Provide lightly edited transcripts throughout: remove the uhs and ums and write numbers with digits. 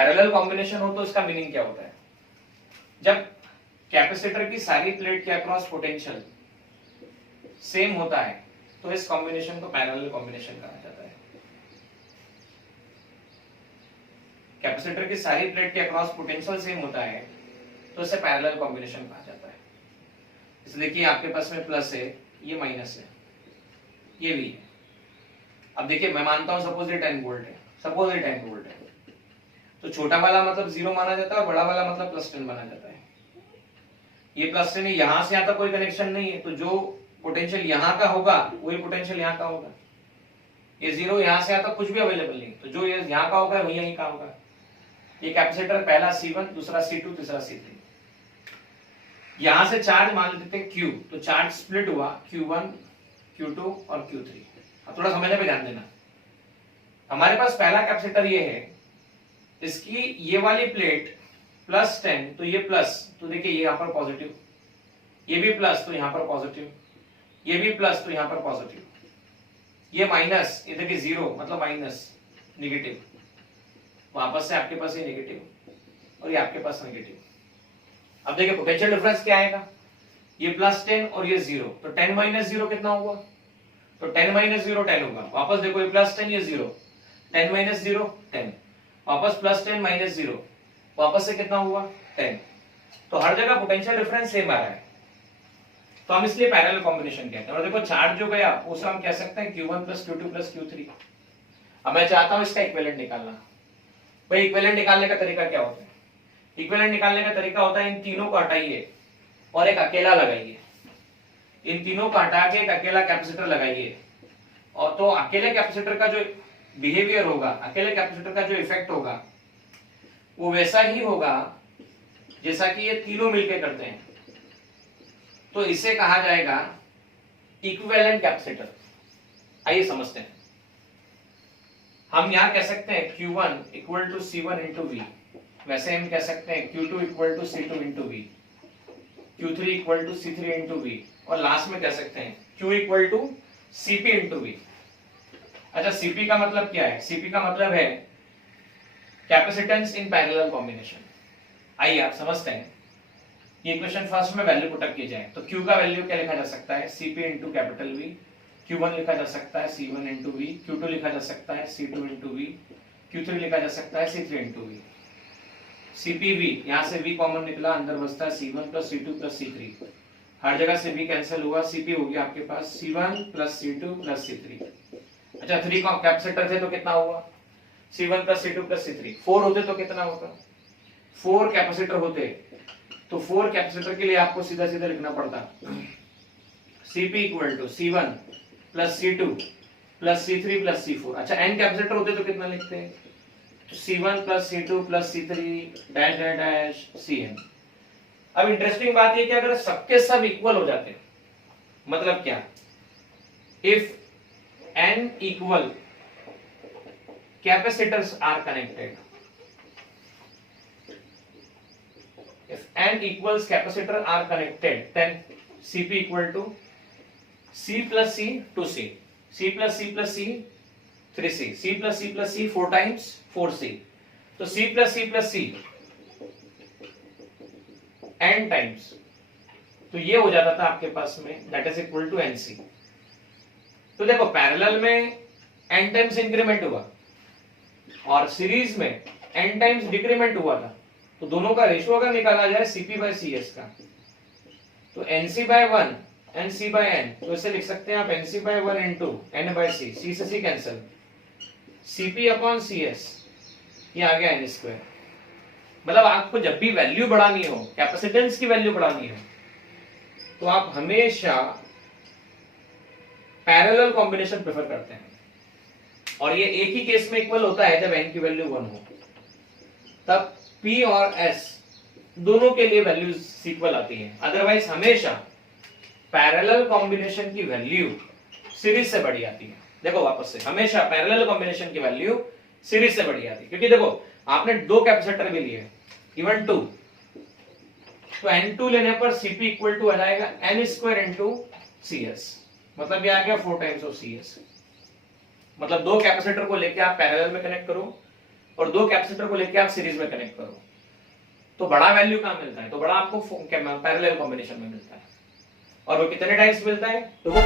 Parallel combination हो तो इसका मीनिंग क्या होता है? जब कैपेसिटर की सारी प्लेट के अक्रॉस पोटेंशियल सेम होता है तो इस कॉम्बिनेशन को पैरेलल कॉम्बिनेशन कहा जाता है। कैपेसिटर की सारी प्लेट के अक्रॉस पोटेंशियल सेम होता है तो इसे पैरेलल कॉम्बिनेशन कहा जाता है। इसलिए देखिए आपके पास में प्लस है, ये माइनस है, ये भी है। अब देखिए मैं मानता हूं सपोज ये 10 वोल्ट है, सपोज ये 10 वोल्ट है, तो छोटा वाला मतलब 0 माना जाता है और बड़ा वाला मतलब +10 माना जाता है। ये +10 है, यहां से यहां तक कोई कनेक्शन नहीं है, तो जो पोटेंशियल यहां का होगा वही पोटेंशियल यहां का होगा। ये 0 यहां से यहां तक कुछ भी अवेलेबल नहीं, तो जो ये यहां का होगा वही यहीं का होगा। ये कैपेसिटर पहला C1, दूसरा C2, तीसरा C3। यहां से चार्ज मान लेते हैं Q, तो चार्ज स्प्लिट हुआ Q1, Q2 और Q3। अब थोड़ा समझने पे ध्यान देना। हमारे पास पहला कैपेसिटर ये है, इसकी ये वाली प्लेट +10, तो ये प्लस, तो देखिए ये यहां पर पॉजिटिव, ये भी प्लस तो यहां पर पॉजिटिव, ये भी प्लस तो यहां पर पॉजिटिव, ये माइनस, ये देखिए 0 मतलब माइनस, नेगेटिव, वापस से आपके पास ये नेगेटिव और ये आपके पास नेगेटिव। अब देखिए पोटेंशियल डिफरेंस क्या आएगा, ये +10 और ये 0, तो 10 - 0 कितना हुआ, तो 10 - 0 10 होगा। वापस देखो ये +10 ये 0, 10 - 0 10, वापस +10 - 0, वापस से कितना हुआ 10। तो हर जगह पोटेंशियल डिफरेंस सेम आ रहा है, तो हम इसलिए पैरेलल कॉम्बिनेशन कहते हैं। और देखो चार्ज जो गया उसे हम कह सकते हैं Q1 + Q2 + Q3। अब मैं चाहता हूं इसका इक्विवेलेंट निकालना। भाई इक्विवेलेंट निकालने का तरीका क्या होता है? इक्विवेलेंट निकालने का तरीका होता है इन तीनों को हटाइए और एक अकेला लगाइए, इन तीनों को हटा के एक अकेला कैपेसिटर लगाइए, और तो अकेले कैपेसिटर का जो बिहेवियर होगा, अकेले कैपेसिटर का जो इफेक्ट होगा वो वैसा ही होगा जैसा कि ये तीनों मिलकर करते हैं, तो इसे कहा जाएगा इक्विवेलेंट कैपेसिटर। आइए समझते हैं। हम यहां कह सकते हैं Q1 = C1 × V, वैसे हम कह सकते हैं Q2 = C2 × V, Q3 = C3 × V, और लास्ट में कह सकते हैं Q = CP × V। अच्छा CP का मतलब क्या है? CP का मतलब है कैपेसिटेंस इन पैरेलल कॉम्बिनेशन। आइए आप समझते हैं। ये इक्वेशन फर्स्ट में वैल्यू पुट अप की जाए तो Q का वैल्यू क्या लिखा जा सकता है, CP × कैपिटल V, Q1 लिखा जा सकता है C1 × V, Q2 लिखा जा सकता है C2 × V, Q3 लिखा जा सकता है C3 × V। CPV, यहाँ से V कॉमन निकला, अंदर बचता है C1 + C2 + C3, हर जगह से V कैंसिल हुआ, CP हो गया आपके पास C1 + C2 + C3। अच्छा 3 कैपेसिटर थे तो कितना हुआ, C1 + C2 + C3। 4 होते तो कितना होता, 4 कैपेसिटर होते तो 4 कैपेसिटर के लिए आपको सीधा सीधा लिखना पड़ता CP = C1 + C2 + C3 + C4। अच्छा n कैपेसिटर होते तो कितना लिखते हैं, C1 + C2 + C3 dash dash dash Cn। अब इंटरेस्टिंग बात ये कि अगर सबके सब इक्वल हो जाते, मतलब क्या, if n equal capacitors are connected, if n equals capacitor are connected, then Cp = C + C 2C, C + C + C 3C, C + C + C 4 times 4C, तो C + C + C n times, तो ये हो जाता था आपके पास में that is equal to NC। तो देखो पैरेलल में n टाइम्स इंक्रीमेंट हुआ और सीरीज में n टाइम्स डिक्रीमेंट हुआ था, तो दोनों का रेशियो अगर निकाला जाए CP/CS का, तो NC/1 NC/n, तो इसे लिख सकते हैं आप NC/1 × n/c, c से c कैंसिल, CP/CS, ये आ गया n²। मतलब आपको जब भी वैल्यू बढ़ानी हो, कैपेसिटेंस की वैल्यू बढ़ानी हो, तो आप हमेशा पैरेलल कॉम्बिनेशन प्रेफर करते हैं, और ये एक ही केस में इक्वल होता है जब n की वैल्यू 1 हो, तब P और S दोनों के लिए वैल्यूज इक्वल आती है। अदरवाइज हमेशा पैरेलल कॉम्बिनेशन की वैल्यू सीरीज से बढ़ी आती है। देखो वापस से, हमेशा पैरेलल कॉम्बिनेशन की वैल्यू सीरीज से बढ़ी आती है, क्योंकि देखो आपने 2 कैपेसिटर भी लिए, इवन 2, तो N2 लेने पर CP = आ जाएगा n² × CS, मतलब ये आ गया 4 times of CS। मतलब 2 कैपेसिटर को लेके आप पैरेलल में कनेक्ट करो, और 2 कैपेसिटर को लेके आप सीरीज में कनेक्ट करो, तो बड़ा वैल्यू कहाँ मिलता है? तो बड़ा आपको पैरेलल कॉम्बिनेशन में मिलता है। और वो कितने टाइम्स मिलता है? तो वो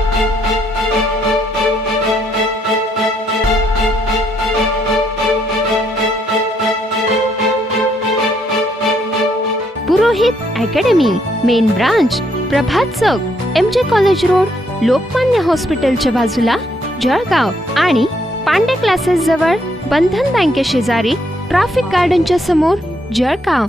पुरोहित अकॅडमी, मेन ब्रांच प्रभात चौक, MJ कॉलेज रोड, लोकमान्य हॉस्पिटलच्या बाजूला, जळगाव आणि पांडे क्लासेस जवळ, बंधन बँके शेजारी, ट्रॅफिक गार्डनच्या समोर, जळगाव।